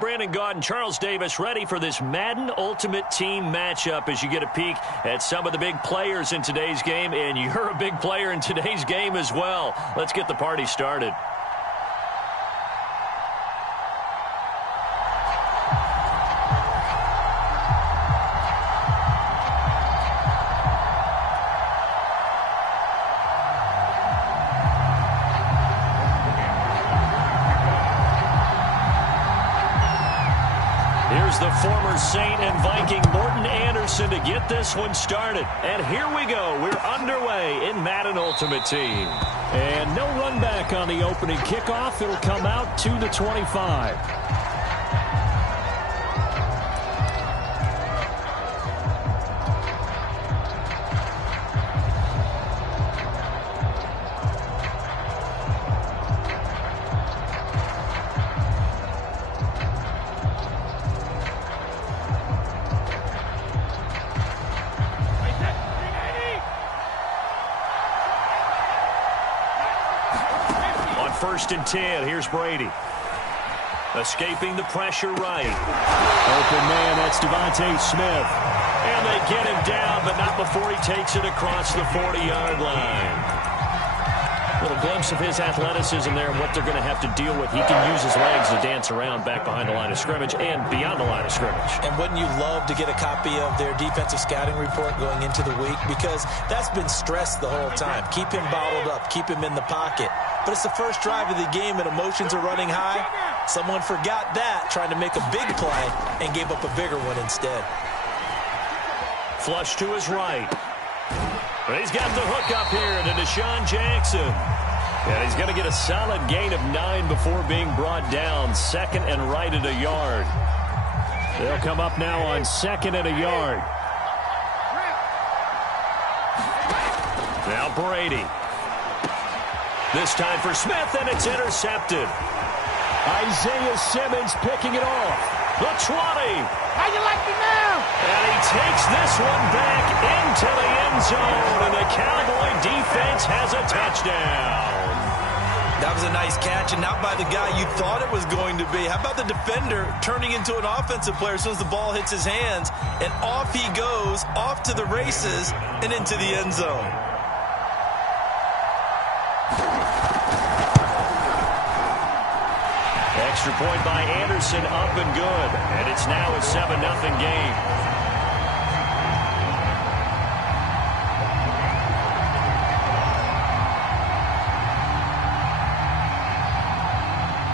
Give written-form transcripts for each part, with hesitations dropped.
Brandon Gaud and Charles Davis ready for this Madden Ultimate Team matchup as you get a peek at some of the big players in today's game, and you're a big player in today's game as well. Let's get the party started. The former Saint and Viking Morten Andersen to get this one started. And here we go. We're underway in Madden Ultimate Team. And no run back on the opening kickoff. It'll come out to the 25. First and 10. Here's Brady. Escaping the pressure right. Open man, that's Devontae Smith. And they get him down, but not before he takes it across the 40-yard line. Little glimpse of his athleticism there and what they're going to have to deal with. He can use his legs to dance around back behind the line of scrimmage and beyond the line of scrimmage. And wouldn't you love to get a copy of their defensive scouting report going into the week? Because that's been stressed the whole time. Keep him bottled up. Keep him in the pocket. But it's the first drive of the game and emotions are running high. Someone forgot that, trying to make a big play, and gave up a bigger one instead. Flush to his right. But he's got the hook up here to Deshaun Jackson. And he's going to get a solid gain of 9 before being brought down. Second and right at a yard. They'll come up now on second and a yard. Now Brady. This time for Smith, and it's intercepted. Isaiah Simmons picking it off. The 20. How you like me now? And he takes this one back into the end zone, and the Cowboy defense has a touchdown. That was a nice catch, and not by the guy you thought it was going to be. How about the defender turning into an offensive player as soon as the ball hits his hands, and off he goes, off to the races, and into the end zone. Extra point by Anderson, up and good. And it's now a 7-0 game.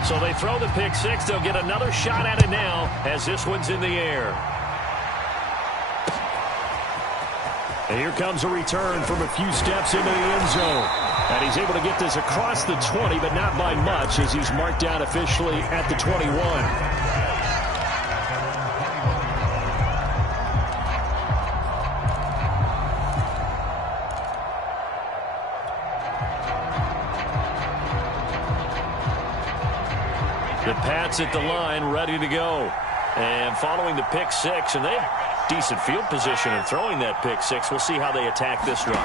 So they throw the pick six. They'll get another shot at it now as this one's in the air. And here comes a return from a few steps into the end zone. And he's able to get this across the 20, but not by much as he's marked down officially at the 21. The Pats at the line, ready to go. And following the pick six, and they have decent field position in throwing that pick six. We'll see how they attack this drive.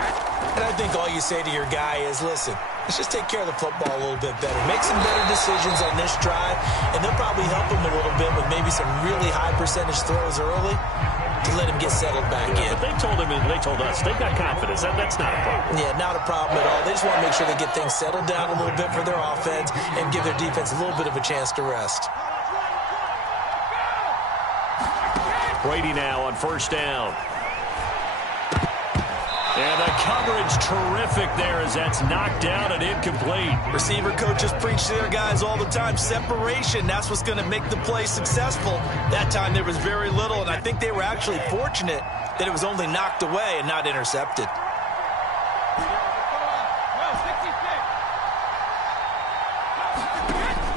And I think all you say to your guy is, listen, let's just take care of the football a little bit better. Make some better decisions on this drive, and they'll probably help him a little bit with maybe some really high percentage throws early to let him get settled back in. But they told him, and they told us, they've got confidence. That's not a problem. Yeah, not a problem at all. They just want to make sure they get things settled down a little bit for their offense and give their defense a little bit of a chance to rest. Brady now on first down. And the coverage terrific there as that's knocked down and incomplete. Receiver coaches preach to their guys all the time. Separation, that's what's going to make the play successful. That time there was very little, and I think they were actually fortunate that it was only knocked away and not intercepted.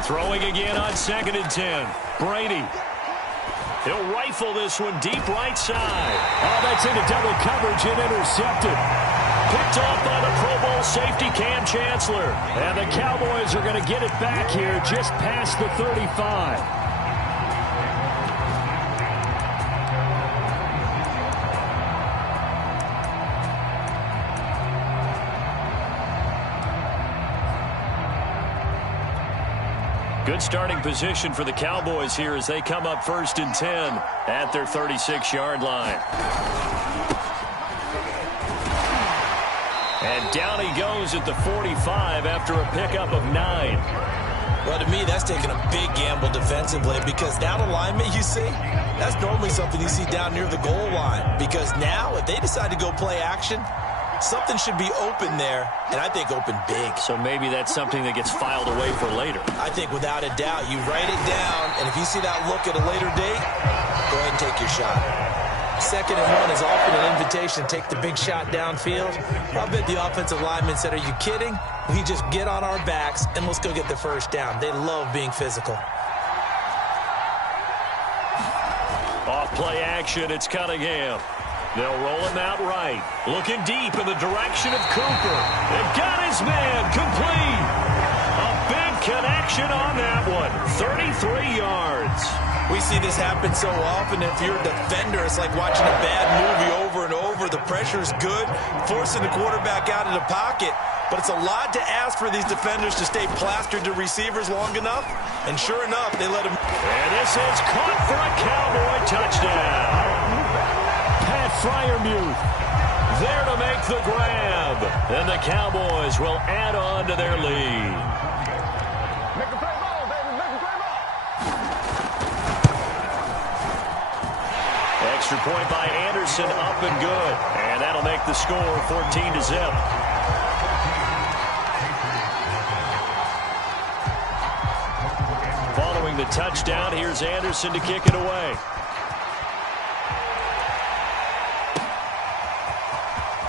Throwing again on second and 10. Brady. He'll rifle this one deep right side. Oh, that's into double coverage and intercepted. Picked off by the Pro Bowl safety Cam Chancellor. And the Cowboys are going to get it back here just past the 35. Good starting position for the Cowboys here as they come up 1st and 10 at their 36-yard line. And down he goes at the 45 after a pickup of 9. Well, to me, that's taking a big gamble defensively because that alignment you see, that's normally something you see down near the goal line. Because now, if they decide to go play action, something should be open there, and I think open big. So maybe that's something that gets filed away for later. I think without a doubt, you write it down, and if you see that look at a later date, go ahead and take your shot. 2nd and 1 is often an invitation to take the big shot downfield. I bet the offensive lineman said, are you kidding? We just get on our backs, and let's go get the 1st down. They love being physical. Off play action, it's Cunningham. They'll roll him out right. Looking deep in the direction of Cooper. They've got his man complete. A big connection on that one. 33 yards. We see this happen so often. If you're a defender, it's like watching a bad movie over and over. The pressure's good, forcing the quarterback out of the pocket. But it's a lot to ask for these defenders to stay plastered to receivers long enough. And sure enough, they let him. And this is caught for a Cowboy touchdown. Pat Freiermuth there to make the grab. And the Cowboys will add on to their lead. Make a play ball, baby. Make a play ball. Extra point by Anderson, up and good. And that'll make the score 14-0. Following the touchdown, here's Anderson to kick it away.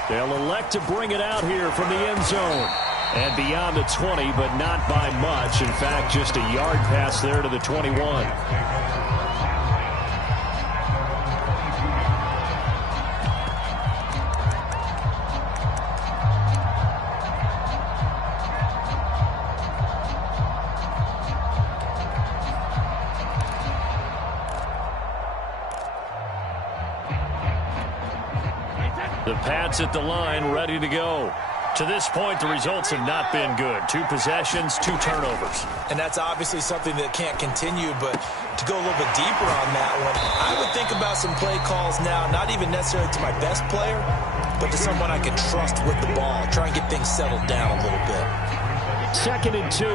They'll elect to bring it out here from the end zone. And beyond the 20, but not by much. In fact, just a yard pass there to the 21. The Pats at the line, ready to go. To this point, the results have not been good. 2 possessions, 2 turnovers. And that's obviously something that can't continue, but to go a little bit deeper on that one, I would think about some play calls now, not even necessarily to my best player, but to someone I can trust with the ball. Try and get things settled down a little bit. 2nd and 2.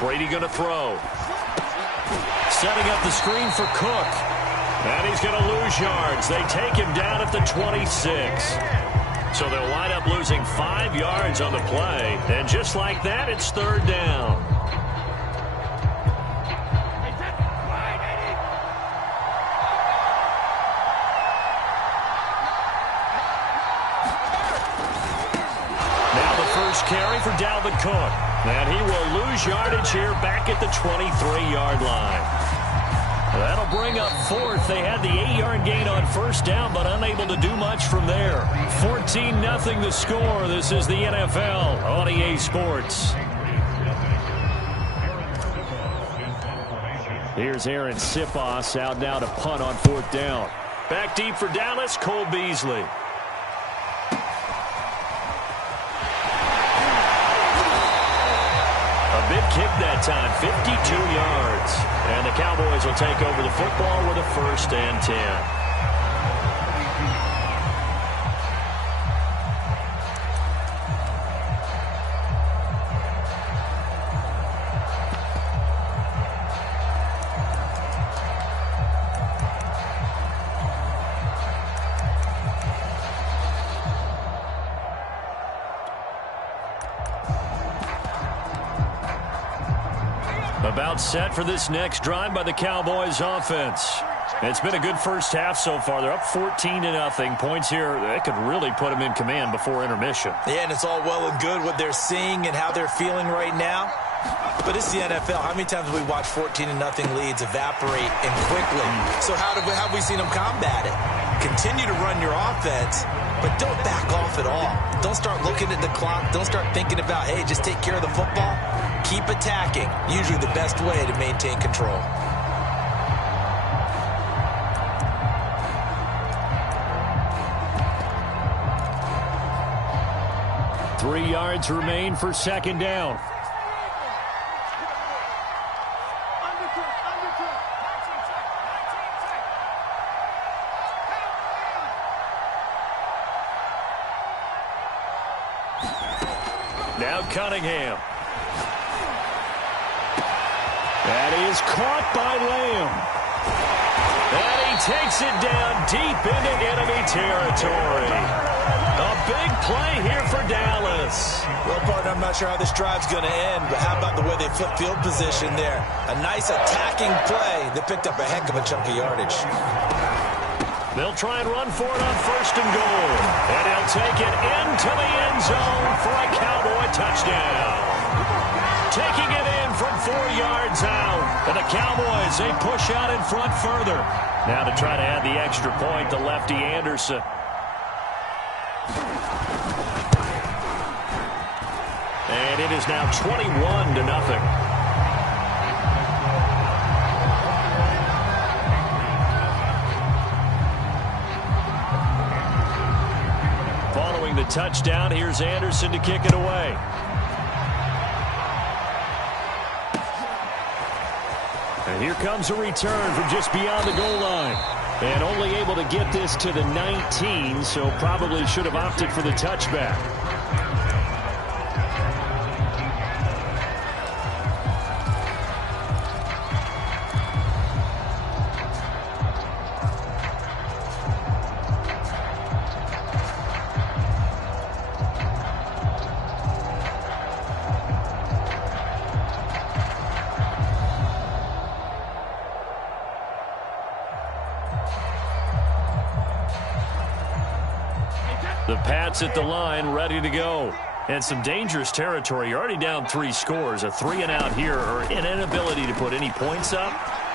Brady going to throw. Setting up the screen for Cook. And he's going to lose yards. They take him down at the 26. So they'll wind up losing 5 yards on the play. And just like that, it's 3rd down. Now the first carry for Dalvin Cook. And he will lose yardage here back at the 23-yard line. That'll bring up 4th. They had the 8-yard gain on 1st down, but unable to do much from there. 14-0 the score. This is the NFL on EA Sports. Here's Aaron Sipos out now to punt on 4th down. Back deep for Dallas, Cole Beasley. A big kick that time, 52 yards. And the Cowboys will take over the football with a 1st and 10. About set for this next drive by the Cowboys offense. It's been a good first half so far. They're up 14-0. Points here that could really put them in command before intermission. Yeah, and it's all well and good what they're seeing and how they're feeling right now. But it's the NFL. How many times have we watched 14-0 leads evaporate and quickly? So how have we seen them combat it? Continue to run your offense, but don't back off at all. Don't start looking at the clock. Don't start thinking about, hey, just take care of the football. Keep attacking. Usually the best way to maintain control. 3 yards remain for second down. Now Cunningham. That is caught by Lamb. And he takes it down deep into enemy territory. A big play here for Dallas. Well, partner, I'm not sure how this drive's going to end, but how about the way they flip field position there? A nice attacking play that picked up a heck of a chunk of yardage. They'll try and run for it on 1st and goal. And he'll take it into the end zone for a Cowboy touchdown. Taking it in from 4 yards out. And the Cowboys, they push out in front further. Now to try to add the extra point, the lefty Anderson. And it is now 21-0. Following the touchdown, here's Anderson to kick it away. And here comes a return from just beyond the goal line. And only able to get this to the 19, so probably should have opted for the touchback. The Pats at the line, ready to go. And some dangerous territory. You're already down 3 scores. A 3-and-out here, or an inability to put any points up.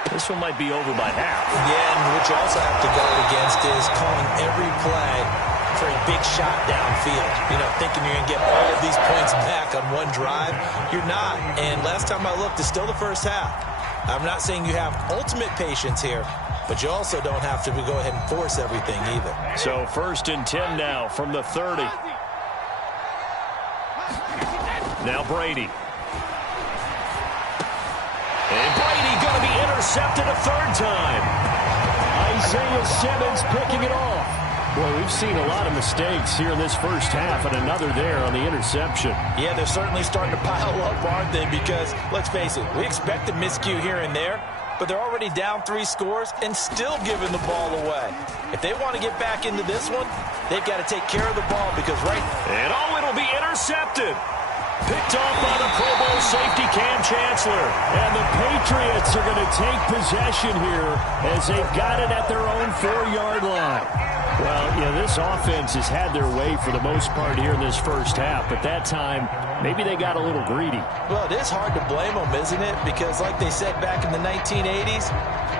This one might be over by half. Yeah, and what you also have to guard against is calling every play for a big shot downfield. You know, thinking you're going to get all of these points back on one drive. You're not. And last time I looked, it's still the first half. I'm not saying you have ultimate patience here, but you also don't have to go ahead and force everything either. So 1st and 10 now from the 30. Now Brady. And Brady going to be intercepted a 3rd time. Isaiah Simmons picking it off. Boy, we've seen a lot of mistakes here in this first half, and another there on the interception. Yeah, they're certainly starting to pile up, aren't they? Because, let's face it, we expect a miscue here and there, but they're already down 3 scores and still giving the ball away. If they want to get back into this one, they've got to take care of the ball because And it'll be intercepted. Picked off by the Pro Bowl safety Cam Chancellor. And the Patriots are going to take possession here as they've got it at their own 4-yard line. Well, yeah, this offense has had their way for the most part here in this first half, but that time, maybe they got a little greedy. Well, it is hard to blame them, isn't it? Because like they said back in the 1980s,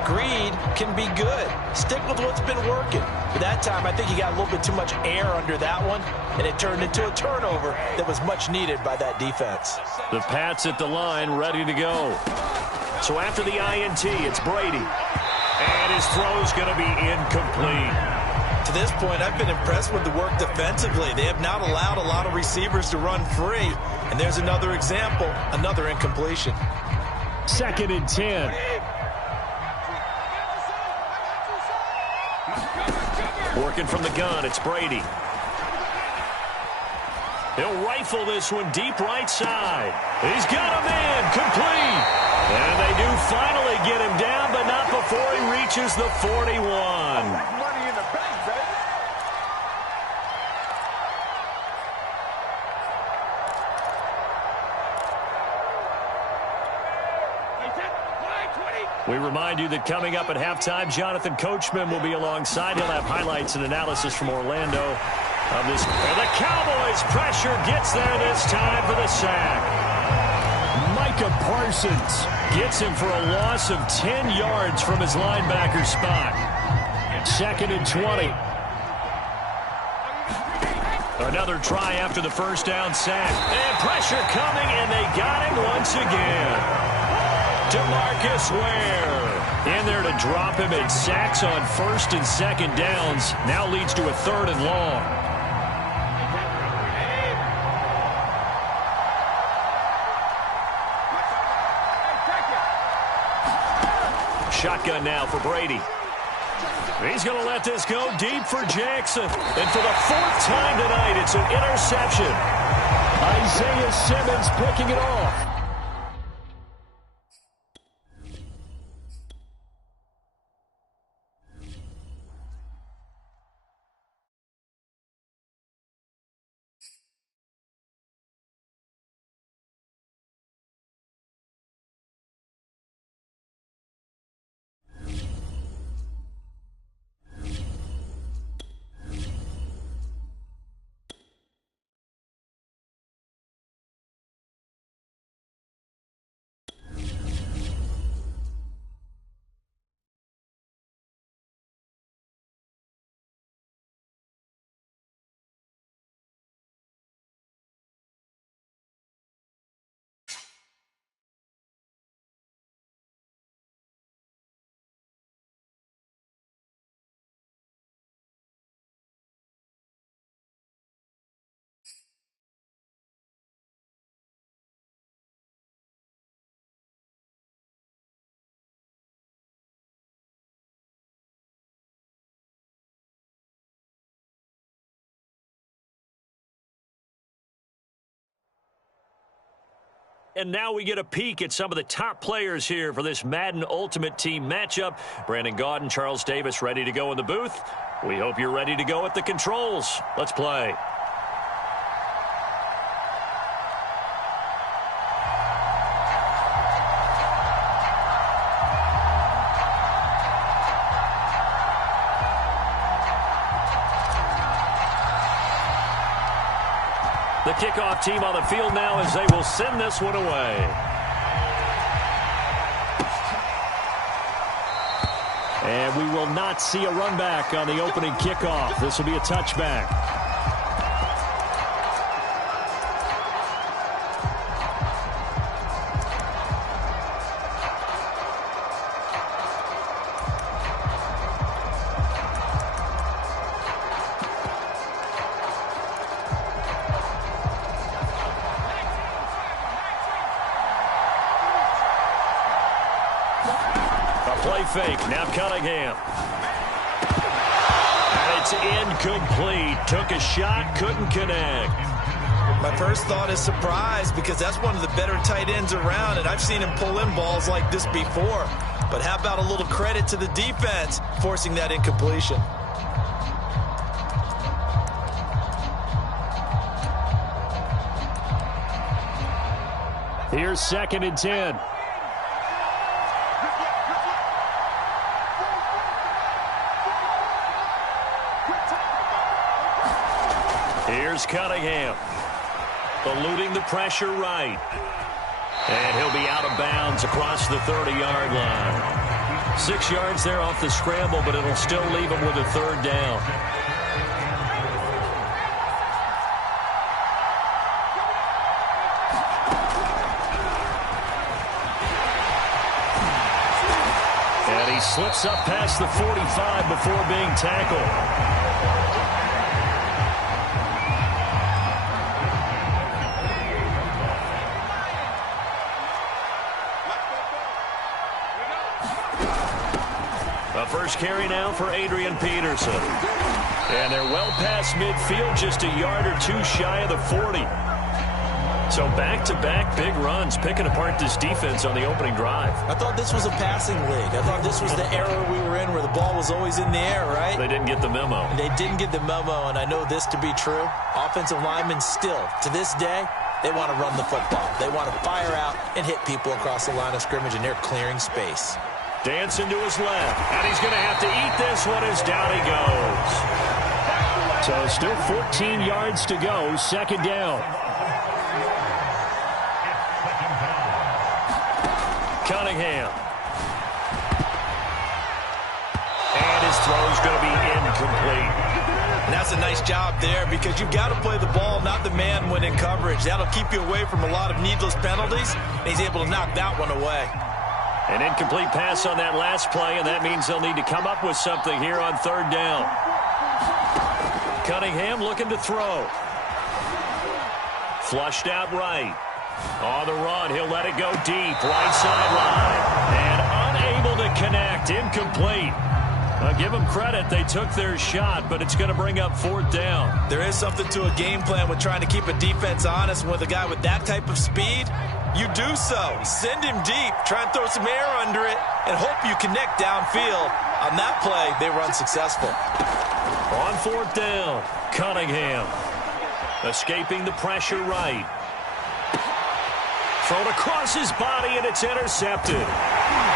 greed can be good. Stick with what's been working. But that time, I think you got a little bit too much air under that one, and it turned into a turnover that was much needed by that defense. The Pats at the line, ready to go. So after the INT, it's Brady. And his throw's going to be incomplete. To this point, I've been impressed with the work defensively. They have not allowed a lot of receivers to run free. And there's another example, another incompletion. 2nd and 10. Working from the gun, it's Brady. He'll rifle this one deep right side. He's got him in, complete. And they do finally get him down, but not before he reaches the 41. We remind you that coming up at halftime, Jonathan Coachman will be alongside. He'll have highlights and analysis from Orlando of this. And the Cowboys' pressure gets there this time for the sack. Micah Parsons gets him for a loss of 10 yards from his linebacker spot. 2nd and 20. Another try after the first down sack. And pressure coming, and they got him once again. DeMarcus Ware in there to drop him in sacks on 1st and 2nd downs. Now leads to a 3rd and long. shotgun now for Brady. He's going to let this go deep for Jackson. And for the 4th time tonight, it's an interception. Isaiah Simmons picking it off. And now we get a peek at some of the top players here for this Madden Ultimate Team matchup. Brandon Gaudin, Charles Davis ready to go in the booth. We hope you're ready to go at the controls. Let's play. The kickoff team on the field now as they will send this one away. And we will not see a run back on the opening kickoff. This will be a touchback. Play fake. Now Cunningham. And it's incomplete. Took a shot, couldn't connect. My first thought is surprise because that's one of the better tight ends around, and I've seen him pull in balls like this before. But how about a little credit to the defense forcing that incompletion? Here's 2nd and 10. Here's Cunningham. Eluding the pressure right. And he'll be out of bounds across the 30-yard line. 6 yards there off the scramble, but it'll still leave him with a 3rd down. And he slips up past the 45 before being tackled. First carry now for Adrian Peterson. And they're well past midfield, just a yard or two shy of the 40. So back-to-back big runs, picking apart this defense on the opening drive. I thought this was a passing league. I thought this was the era we were in where the ball was always in the air, right? They didn't get the memo. They didn't get the memo, and I know this to be true. Offensive linemen still, to this day, they want to run the football. They want to fire out and hit people across the line of scrimmage, and they're clearing space. Dancing to his left, and he's going to have to eat this one as down he goes. So still 14 yards to go, 2nd down. Cunningham. And his throw's going to be incomplete. And that's a nice job there because you've got to play the ball, not the man when in coverage. That'll keep you away from a lot of needless penalties, and he's able to knock that one away. An incomplete pass on that last play, and that means they'll need to come up with something here on 3rd down. Cunningham looking to throw. Flushed out right. On the run, he'll let it go deep. Right sideline. And unable to connect. It's incomplete. I'll give them credit. They took their shot, but it's going to bring up 4th down. There is something to a game plan with trying to keep a defense honest. With a guy with that type of speed, you do so. Send him deep. Try and throw some air under it and hope you connect downfield. On that play, they were unsuccessful. On 4th down, Cunningham escaping the pressure right. Thrown across his body, and it's intercepted.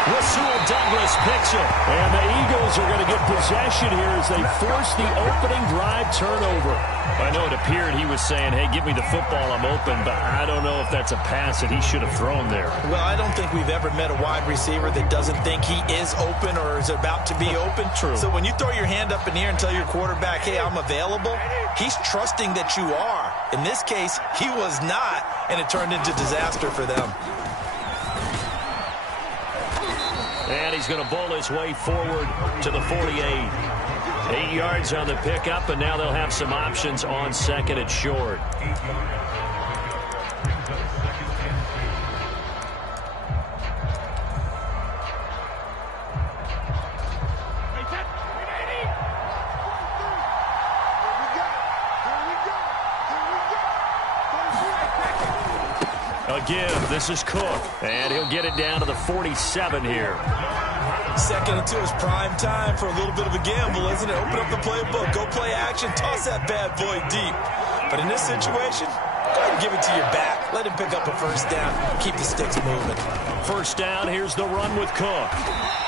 Rasul Douglas picks it. And the Eagles are going to get possession here as they force the opening drive turnover. I know it appeared he was saying, hey, give me the football, I'm open, but I don't know if that's a pass that he should have thrown there. Well, I don't think we've ever met a wide receiver that doesn't think he is open or is about to be open. True. So when you throw your hand up in the air and tell your quarterback, hey, I'm available, he's trusting that you are. In this case, he was not, and it turned into disaster for them. And he's going to bowl his way forward to the 48. 8 yards on the pickup, and now they'll have some options on 2nd and short. Again, this is Cook, and he'll get it down to the 47 here. 2nd and 2 is prime time for a little bit of a gamble, isn't it? Open up the playbook, go play action, toss that bad boy deep. But in this situation, go ahead and give it to your back. Let him pick up a 1st down, keep the sticks moving. 1st down, here's the run with Cook.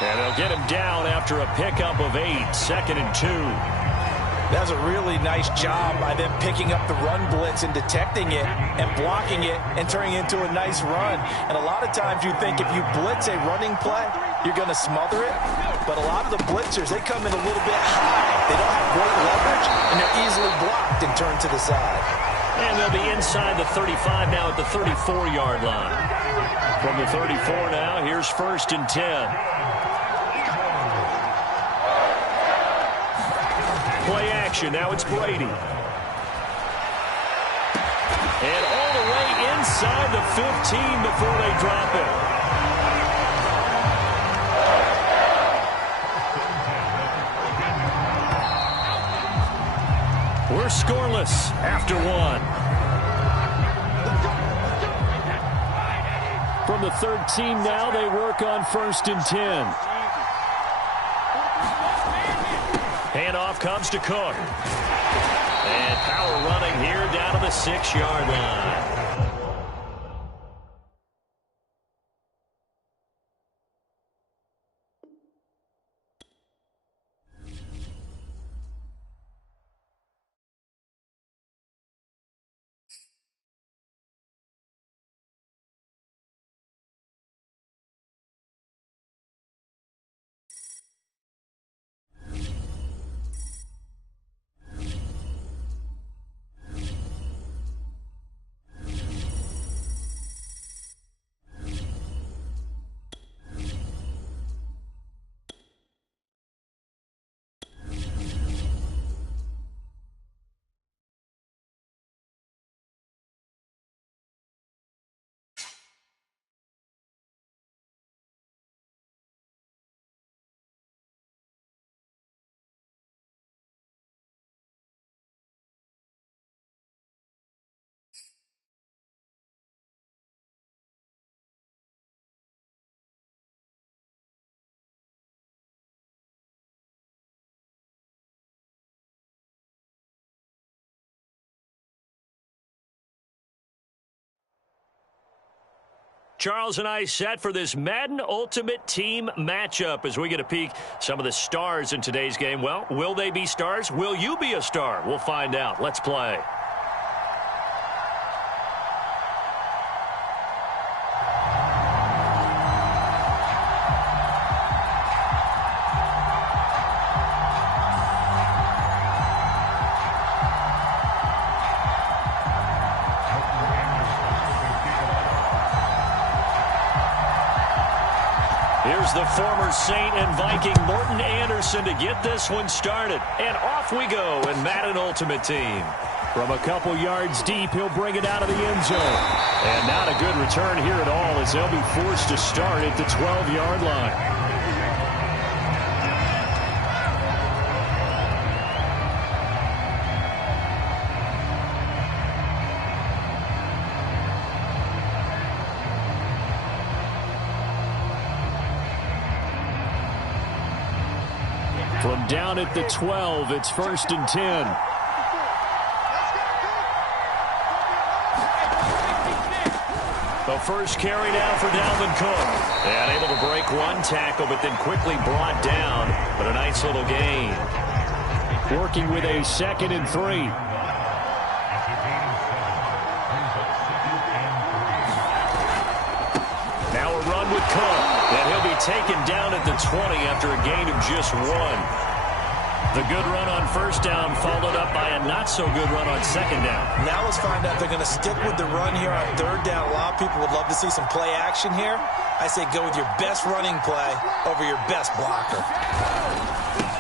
And they'll get him down after a pickup of 8, 2nd and 2. That was a really nice job by them picking up the run blitz and detecting it and blocking it and turning it into a nice run. And a lot of times you think if you blitz a running play, you're going to smother it. But a lot of the blitzers, they come in a little bit high. They don't have great leverage, and they're easily blocked and turned to the side. And they'll be inside the 35 now at the 34-yard line. From the 34 now, here's 1st and 10. Play action. Now it's Brady. And all the way inside the 15 before they drop it. We're scoreless after 1. From the 13 now, they work on 1st and 10. Handoff comes to Cook. And power running here down to the 6-yard line. Charles and I set for this Madden Ultimate Team matchup as we get a peek some of the stars in today's game. Well, will they be stars? Will you be a star? We'll find out. Let's play. Here's the former Saint and Viking Morton Anderson to get this one started. And off we go in Madden Ultimate Team. From a couple yards deep, he'll bring it out of the end zone. And not a good return here at all as they'll be forced to start at the 12-yard line. From down at the 12, it's 1st and 10. The first carry down for Dalvin Cook. And able to break one tackle, but then quickly brought down. But a nice little gain. Working with a 2nd and 3. Now a run with Cook. And he'll be taken down at the 20 after a gain of just 1. The good run on 1st down followed up by a not-so-good run on 2nd down. Now let's find out if they're going to stick with the run here on 3rd down. A lot of people would love to see some play action here. I say go with your best running play over your best blocker.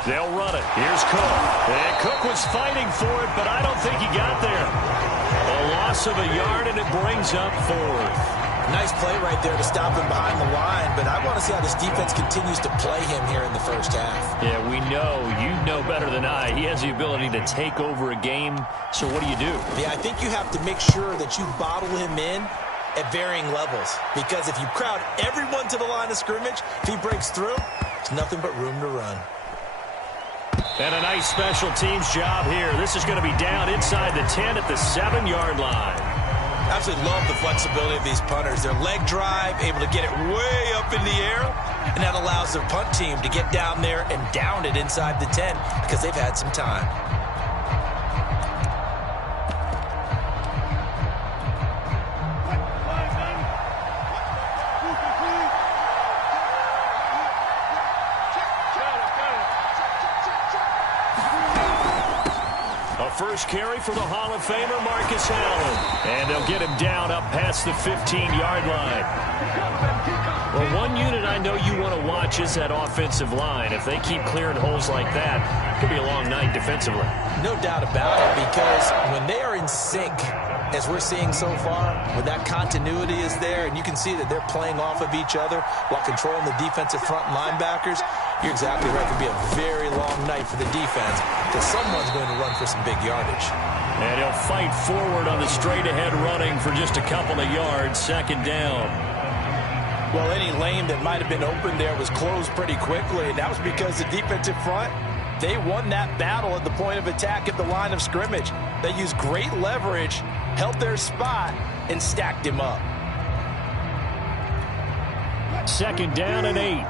They'll run it. Here's Cook. And Cook was fighting for it, but I don't think he got there. A loss of a yard, and it brings up 4th. Nice play right there to stop him behind the line, but I want to see how this defense continues to play him here in the 1st half. Yeah, we know. You know better than I. He has the ability to take over a game, so what do you do? Yeah, I think you have to make sure that you bottle him in at varying levels, because if you crowd everyone to the line of scrimmage, if he breaks through, there's nothing but room to run. And a nice special teams job here. This is going to be down inside the 10 at the 7-yard line. Absolutely love the flexibility of these punters. Their leg drive, able to get it way up in the air, and that allows their punt team to get down there and down it inside the 10 because they've had some time. First carry for the Hall of Famer, Marcus Allen. And they'll get him down up past the 15-yard line. Well, one unit I know you want to watch is that offensive line. If they keep clearing holes like that, it could be a long night defensively. No doubt about it, because when they are in sync, as we're seeing so far, when that continuity is there, and you can see that they're playing off of each other while controlling the defensive front linebackers, you're exactly right. It could be a very long night for the defense because someone's going to run for some big yardage. And he'll fight forward on the straight-ahead running for just a couple of yards, 2nd down. Well, any lane that might have been open there was closed pretty quickly, and that was because the defensive front, they won that battle at the point of attack at the line of scrimmage. They used great leverage, held their spot, and stacked him up. 2nd down and 8.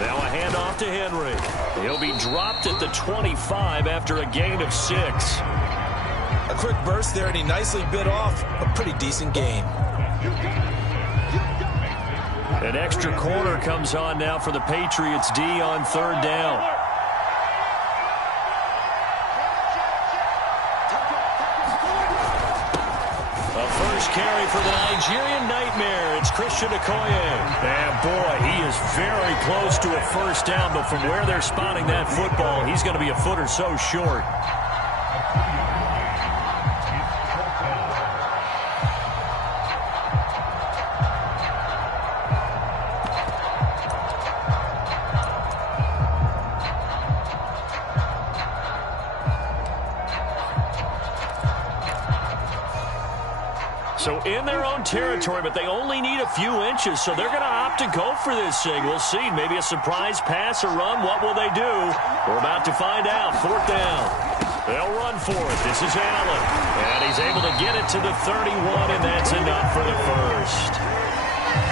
Now a handoff to Henry. He'll be dropped at the 25 after a gain of 6. A quick burst there, and he nicely bit off a pretty decent gain. An extra corner comes on now for the Patriots D on 3rd down. A first carry for the Nigerian Nightmare. It's Christian Okoye. And boy, he is very close to a 1st down, but from where they're spotting that football, he's going to be a foot or so short. So in their own territory, but they only need a few inches, so they're going to opt to go for this thing. We'll see. Maybe a surprise pass or run. What will they do? We're about to find out. 4th down. They'll run for it. This is Allen. And he's able to get it to the 31, and that's enough for the first.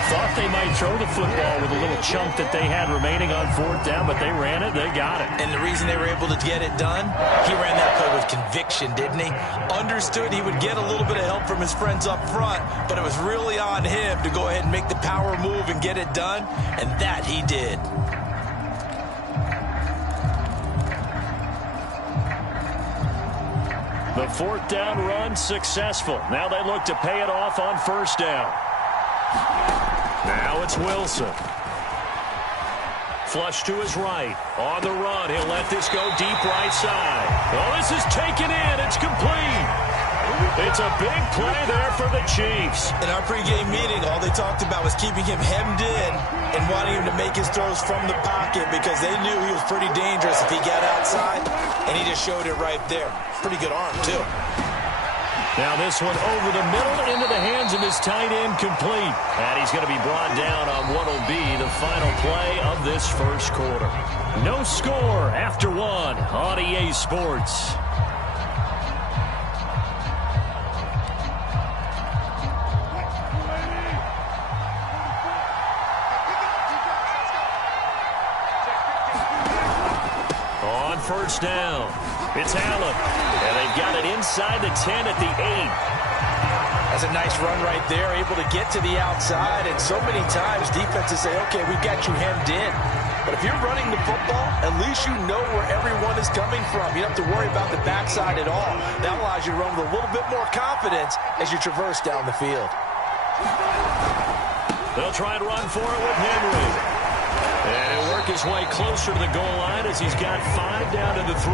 Thought they might throw the football with a little chunk that they had remaining on 4th down, but they ran it. They got it. And the reason they were able to get it done, he ran that play with conviction, didn't he? Understood he would get a little bit of help from his friends up front, but it was really on him to go ahead and make the power move and get it done, and that he did. The 4th down run successful. Now they look to pay it off on 1st down. Now it's Wilson. Flush to his right. On the run, he'll let this go deep right side. Oh, this is taken in. It's complete. It's a big play there for the Chiefs. In our pregame meeting, all they talked about was keeping him hemmed in and wanting him to make his throws from the pocket because they knew he was pretty dangerous if he got outside, and he just showed it right there. Pretty good arm, too. Now this one over the middle into the hands of his tight end, complete. And he's going to be brought down on what will be the final play of this first quarter. No score after one on EA Sports. On first down, it's Allen. And they've got it inside the 10 at the 8. That's a nice run right there, able to get to the outside. And so many times defenses say, okay, we've got you hemmed in. But if you're running the football, at least you know where everyone is coming from. You don't have to worry about the backside at all. That allows you to run with a little bit more confidence as you traverse down the field. They'll try and run for it with Henry. And he'll work his way closer to the goal line as he's got 5 down to the 3.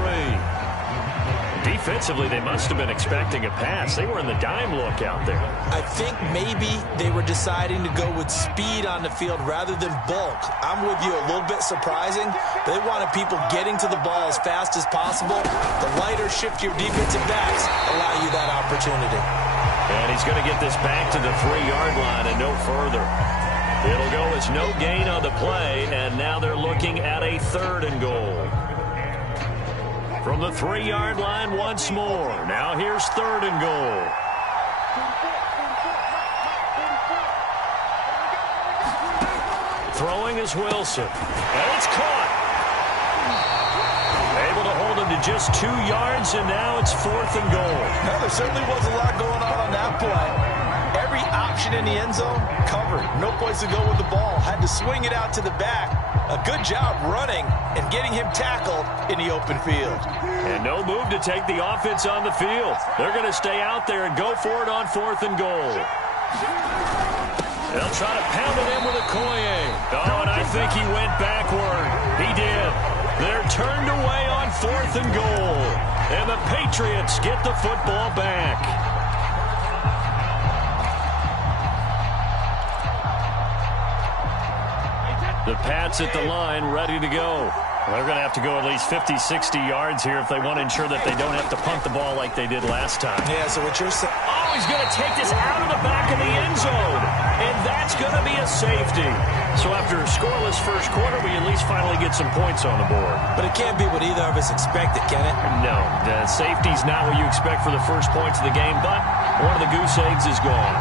Defensively, they must have been expecting a pass. They were in the dime look out there. I think maybe they were deciding to go with speed on the field rather than bulk. I'm with you, a little bit surprising. They wanted people getting to the ball as fast as possible. The lighter, shiftier defensive backs allow you that opportunity. And he's going to get this back to the 3-yard line and no further. It'll go as no gain on the play, and now they're looking at a 3rd and goal. From the 3-yard line once more. Now here's 3rd and goal. Throwing is Wilson. And it's caught. Able to hold him to just 2 yards, and now it's 4th and goal. Now, there certainly was a lot going on that play. Every option in the end zone covered. No place to go with the ball. Had to swing it out to the back. A good job running and getting him tackled in the open field. And no move to take the offense on the field. They're going to stay out there and go for it on 4th and goal. They'll try to pound it in with Okoye. Oh, and I think he went backward. He did. They're turned away on 4th and goal. And the Patriots get the football back. The Pats at the line, ready to go. They're going to have to go at least 50, 60 yards here if they want to ensure that they don't have to punt the ball like they did last time. Yeah, so what you're saying... Oh, he's going to take this out of the back of the end zone. And that's going to be a safety. So after a scoreless first quarter, we at least finally get some points on the board. But it can't be what either of us expected, can it? No, the safety's not what you expect for the first points of the game, but one of the goose eggs is gone.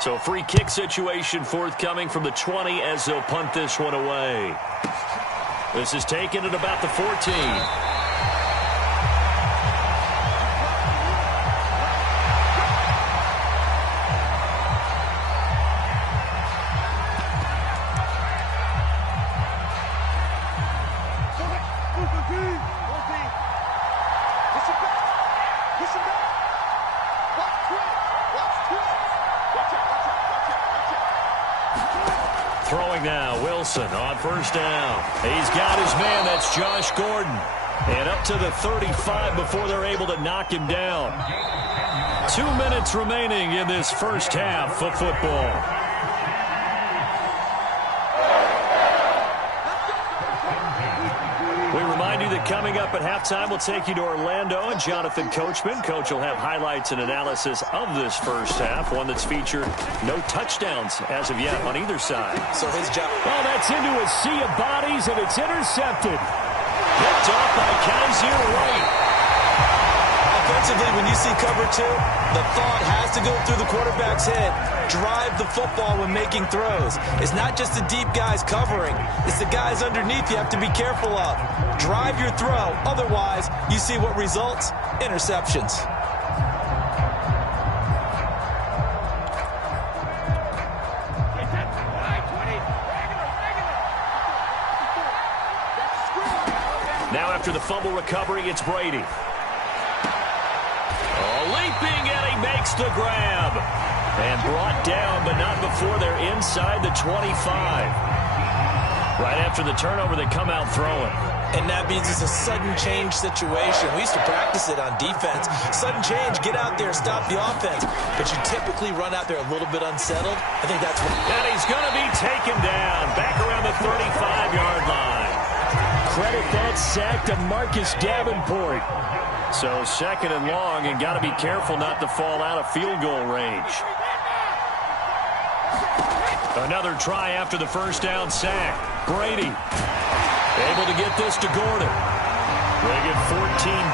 So free kick situation forthcoming from the 20 as they'll punt this one away. This is taken at about the 14. Throwing now, Wilson on first down. He's got his man, that's Josh Gordon. And up to the 35 before they're able to knock him down. 2 minutes remaining in this first half of football. We remind you that coming up at halftime, we'll take you to Orlando and Jonathan Coachman. Coach will have highlights and analysis of this first half, one that's featured no touchdowns as of yet on either side. So his job... Oh, that's into a sea of bodies, and it's intercepted. Picked off by Kaiser White. Offensively, when you see cover 2, the thought has to go through the quarterback's head. Drive the football when making throws. It's not just the deep guys covering. It's the guys underneath you have to be careful of. Drive your throw. Otherwise, you see what results? Interceptions. Now after the fumble recovery, it's Brady. Leaping, and he makes the grab. And brought down, but not before they're inside the 25. Right after the turnover, they come out throwing. And that means it's a sudden change situation. We used to practice it on defense. Sudden change, get out there, stop the offense. But you typically run out there a little bit unsettled. I think that's what... And he's going to be taken down back around the 35-yard line. credit that sack to Marcus Davenport. So 2nd and long, and got to be careful not to fall out of field goal range. Another try after the first down sack. Brady able to get this to Gordon. They get 14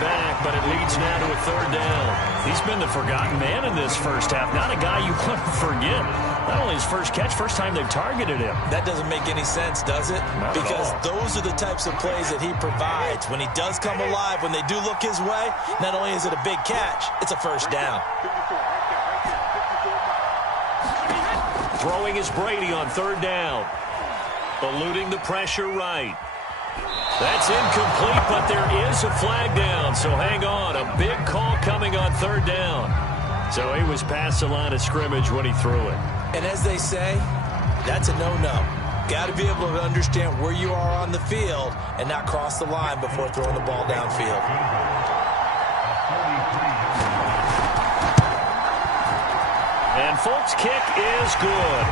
back, but it leads now to a 3rd down. He's been the forgotten man in this first half. Not a guy you want to forget. Not only his first catch, first time they've targeted him. That doesn't make any sense, does it? Because those are the types of plays that he provides. When he does come alive, when they do look his way, not only is it a big catch, it's a first down. Throwing is Brady on 3rd down. Eluding the pressure right. That's incomplete, but there is a flag down, so hang on. A big call coming on 3rd down. So he was past the line of scrimmage when he threw it. And as they say, that's a no-no. Got to be able to understand where you are on the field and not cross the line before throwing the ball downfield. And Folk's kick is good.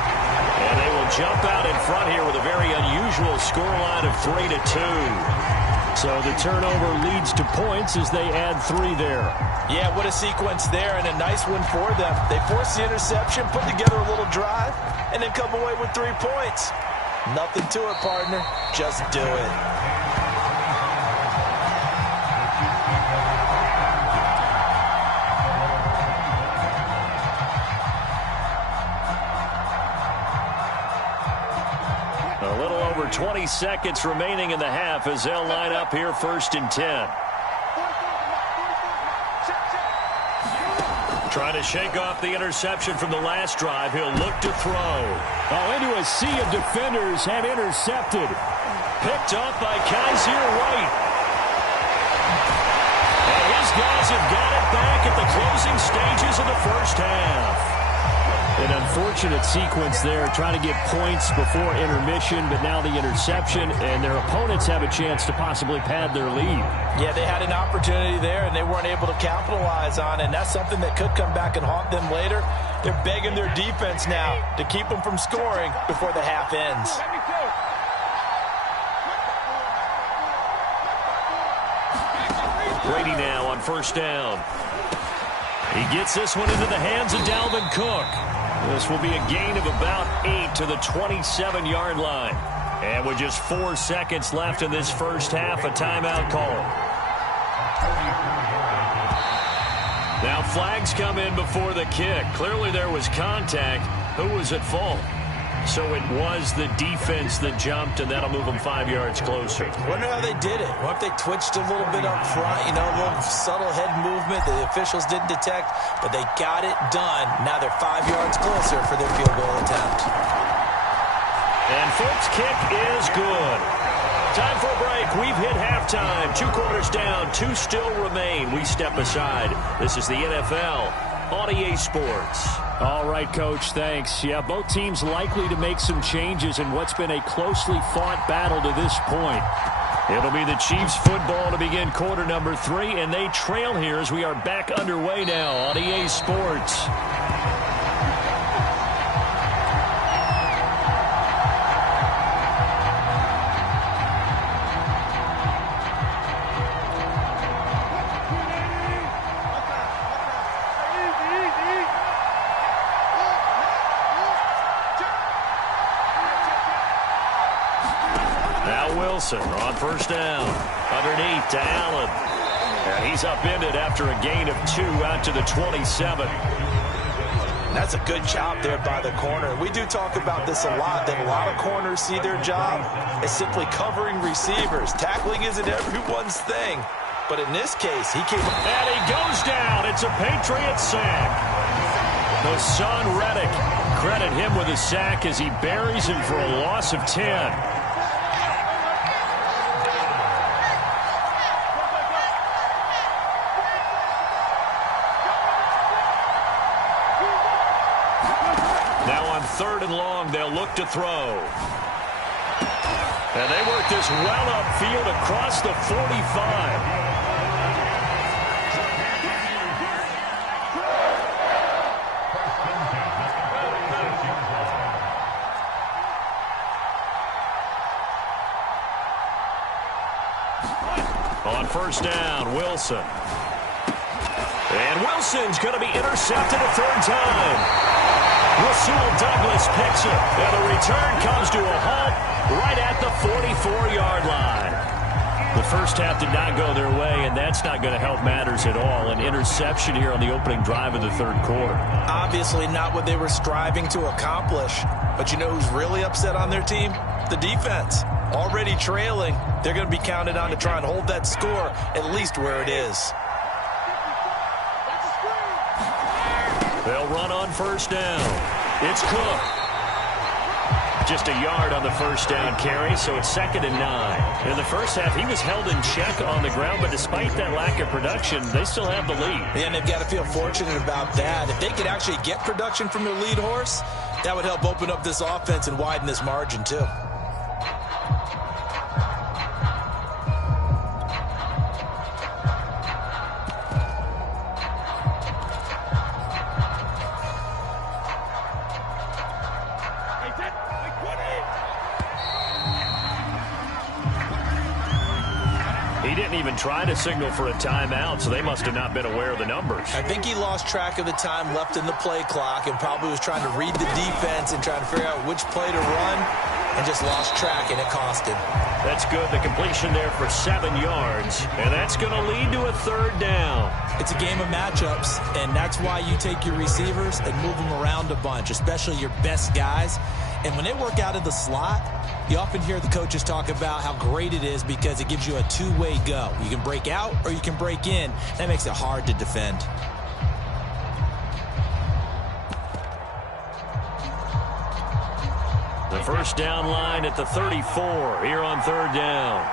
And they will jump out in front here with a very unusual scoreline of 3-2. So the turnover leads to points as they add 3 there. Yeah, what a sequence there, and a nice one for them. They force the interception, put together a little drive, and then come away with 3 points. Nothing to it, partner. Just do it. A little over 20 seconds remaining in the half as they'll line up here 1st and 10. Trying to shake off the interception from the last drive. He'll look to throw. Oh, into a sea of defenders and intercepted. Picked up by Kaiser White. And his guys have got it back at the closing stages of the first half. An unfortunate sequence there, trying to get points before intermission, but now the interception, and their opponents have a chance to possibly pad their lead. Yeah, they had an opportunity there, and they weren't able to capitalize on it, and that's something that could come back and haunt them later. They're begging their defense now to keep them from scoring before the half ends. Brady now on 1st down. He gets this one into the hands of Dalvin Cook. This will be a gain of about 8 to the 27-yard line. And with just 4 seconds left in this first half, a timeout call. Now flags come in before the kick. Clearly there was contact. Who was at fault? So it was the defense that jumped, and that'll move them 5 yards closer. Wonder how they did it. What if they twitched a little bit up front, a little subtle head movement that the officials didn't detect, but they got it done. Now they're 5 yards closer for their field goal attempt. And Folks' kick is good. Time for a break. We've hit halftime. 2 quarters down, 2 still remain. We step aside. This is the NFL on EA Sports. All right, Coach, thanks. Yeah, both teams likely to make some changes in what's been a closely fought battle to this point. It'll be the Chiefs football to begin quarter number 3, and they trail here as we are back underway now on EA Sports. On 1st down, underneath to Allen. And he's upended after a gain of 2 out to the 27. That's a good job there by the corner. We do talk about this a lot, that a lot of corners see their job as simply covering receivers. Tackling isn't everyone's thing. But in this case, he came... And he goes down. It's a Patriot sack. Hassan Reddick, credit him with a sack as he buries him for a loss of 10. Now on 3rd and long, they'll look to throw. And they work this well upfield across the 45. first down. Wilson. And Wilson's going to be intercepted a third time. Rasul Douglas picks it. And the return comes to a halt right at the 44-yard line. The first half did not go their way, and that's not going to help matters at all. An interception here on the opening drive of the third quarter. Obviously not what they were striving to accomplish. But you know who's really upset on their team? The defense. Already trailing. They're going to be counted on to try and hold that score at least where it is. They'll run on first down. It's Cook. Just a yard on the first down carry, so it's 2nd and 9. In the first half, he was held in check on the ground, but despite that lack of production, they still have the lead. And they've got to feel fortunate about that. If they could actually get production from their lead horse, that would help open up this offense and widen this margin, too. He didn't even try to signal for a timeout, so they must have not been aware of the numbers. I think he lost track of the time left in the play clock and probably was trying to read the defense and trying to figure out which play to run and just lost track, and it cost him. That's good. The completion there for 7 yards, and that's going to lead to a third down. It's a game of matchups, and that's why you take your receivers and move them around a bunch, especially your best guys. And when they work out of the slot, you often hear the coaches talk about how great it is because it gives you a two-way go. You can break out or you can break in. That makes it hard to defend. The first down line at the 34 here on third down.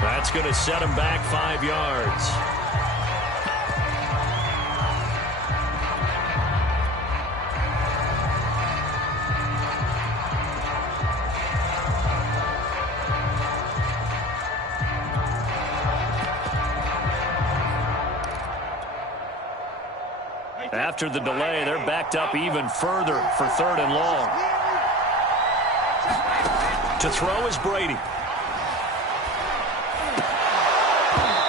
That's going to set him back 5 yards. After the delay, they're backed up even further for 3rd and long. To throw is Brady.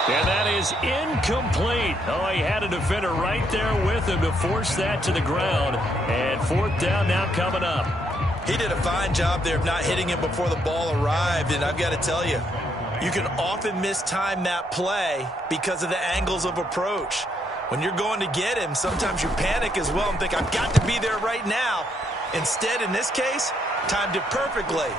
And that is incomplete. Oh, he had a defender right there with him to force that to the ground. And 4th down now coming up. He did a fine job there of not hitting him before the ball arrived. And I've got to tell you, you can often mistime that play because of the angles of approach. When you're going to get him, sometimes you panic as well and think, I've got to be there right now. Instead, in this case, timed it perfectly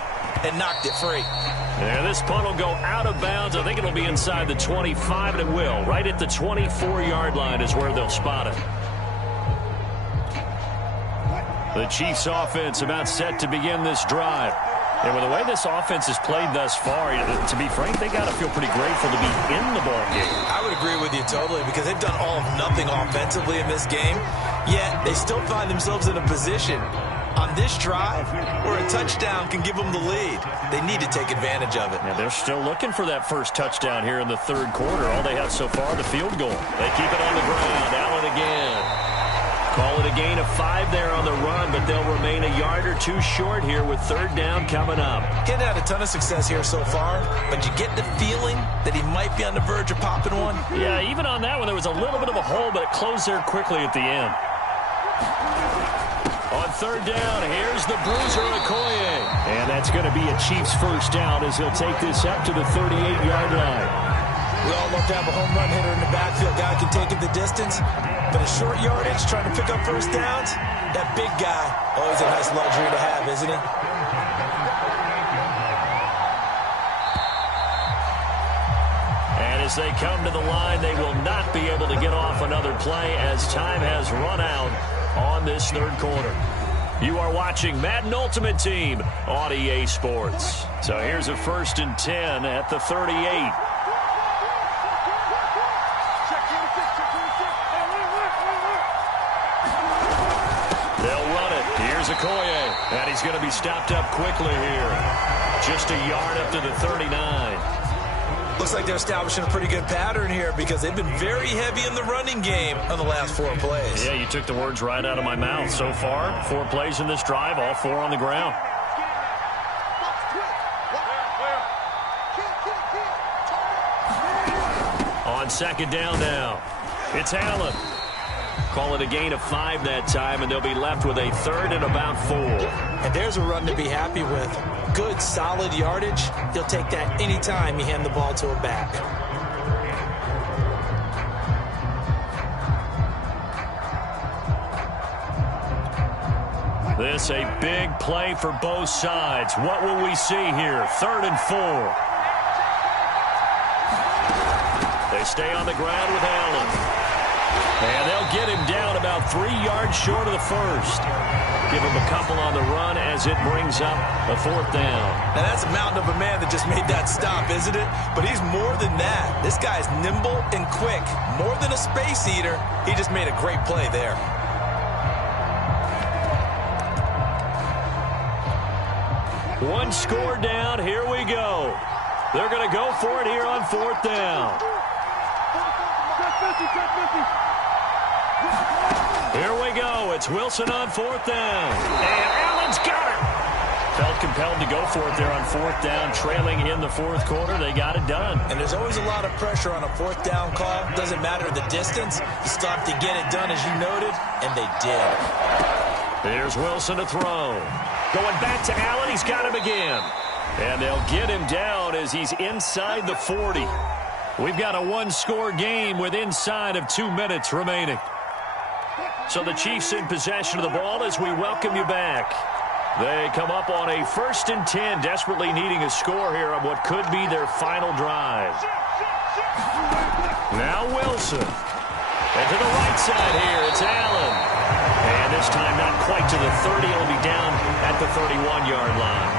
and knocked it free. Yeah, this punt will go out of bounds. I think it'll be inside the 25, and it will. Right at the 24-yard line is where they'll spot it. The Chiefs offense about set to begin this drive. And with the way this offense has played thus far, to be frank, they got to feel pretty grateful to be in the ball game. I would agree with you totally because they've done all of nothing offensively in this game, yet they still find themselves in a position on this drive where a touchdown can give them the lead. They need to take advantage of it. Yeah, they're still looking for that first touchdown here in the third quarter. All they have so far, the field goal. They keep it on the ground. Allen again. Call it a gain of 5 there on the run, but they'll remain a yard or 2 short here with 3rd down coming up. Getting had a ton of success here so far, but you get the feeling that he might be on the verge of popping one. Yeah, even on that one, there was a little bit of a hole, but it closed there quickly at the end. On 3rd down, here's the bruiser, Okoye. And that's going to be a Chiefs first down as he'll take this up to the 38-yard line. We all love to have a home run hitter in the backfield. Guy can take it the distance. But a short yardage, trying to pick up first downs, that big guy, always a nice luxury to have, isn't he? And as they come to the line, they will not be able to get off another play as time has run out on this third quarter. You are watching Madden Ultimate Team on EA Sports. So here's a 1st and 10 at the 38. Okoye, and he's going to be stopped up quickly here. Just a yard up to the 39. Looks like they're establishing a pretty good pattern here because they've been very heavy in the running game on the last 4 plays. Yeah, you took the words right out of my mouth. So far, 4 plays in this drive, all 4 on the ground. On second down now, it's Allen. Call it a gain of 5 that time, and they'll be left with a third and about 4. And there's a run to be happy with. Good, solid yardage. He'll take that anytime you hand the ball to a back. This a big play for both sides. What will we see here? 3rd and 4. They stay on the ground with Allen. And they'll get him down about 3 yards short of the first. Give him a couple on the run as it brings up a 4th down. Now that's a mountain of a man that just made that stop, isn't it? But he's more than that. This guy's nimble and quick. More than a space eater. He just made a great play there. One score down. Here we go. They're going to go for it here on 4th down. Here we go. It's Wilson on 4th down. And Allen's got it. Felt compelled to go for it there on 4th down, trailing in the 4th quarter. They got it done. And there's always a lot of pressure on a 4th down call. Doesn't matter the distance. You stop to get it done, as you noted, and they did. Here's Wilson to throw. Going back to Allen. He's got him again. And they'll get him down as he's inside the 40. We've got a one-score game with inside of 2 minutes remaining. So the Chiefs in possession of the ball as we welcome you back. They come up on a 1st and 10, desperately needing a score here on what could be their final drive. Now Wilson. And to the right side here, it's Allen. And this time not quite to the 30. It'll be down at the 31-yard line.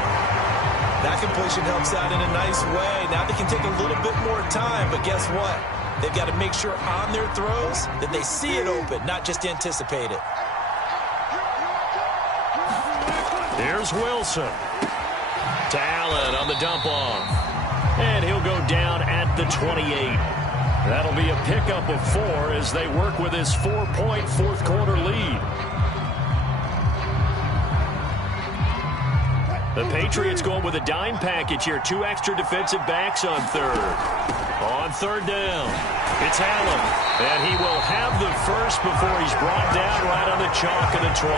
That completion helps out in a nice way. Now they can take a little bit more time, but guess what? They've got to make sure on their throws that they see it open, not just anticipate it. Here's Wilson. To Allen on the dump off. And he'll go down at the 28. That'll be a pickup of 4 as they work with his 4-point 4th quarter lead. The Patriots going with a dime package here. 2 extra defensive backs on 3rd. On 3rd down, it's Allen. And he will have the first before he's brought down right on the chalk of the 20.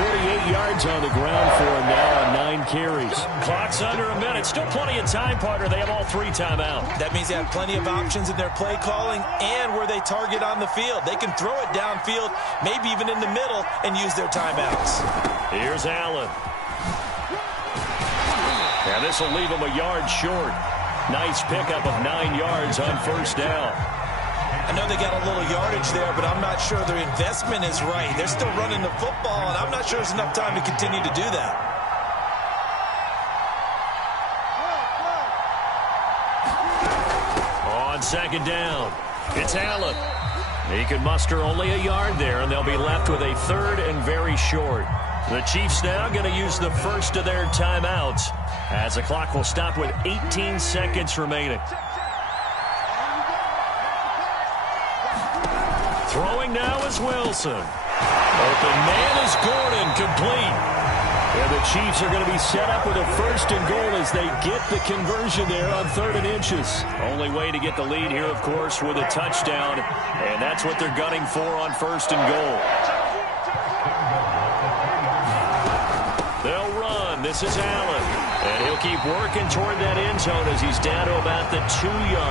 48 yards on the ground for him now on 9 carries. Clock's under a minute. Still plenty of time, partner. They have all 3 timeouts. That means they have plenty of options in their play calling and where they target on the field. They can throw it downfield, maybe even in the middle, and use their timeouts. Here's Allen. And this will leave him a yard short. Nice pickup of 9 yards on 1st down. I know they got a little yardage there, but I'm not sure their investment is right. They're still running the football, and I'm not sure there's enough time to continue to do that. On 2nd down, it's Allen. He can muster only a yard there, and they'll be left with a 3rd and very short. The Chiefs now going to use the first of their timeouts as the clock will stop with 18 seconds remaining. Throwing now is Wilson. Open man is Gordon, complete. And the Chiefs are going to be set up with a 1st and goal as they get the conversion there on 3rd and inches. Only way to get the lead here, of course, with a touchdown. And that's what they're gunning for on 1st and goal. They'll run. This is Allen. And he'll keep working toward that end zone as he's down to about the 2-yard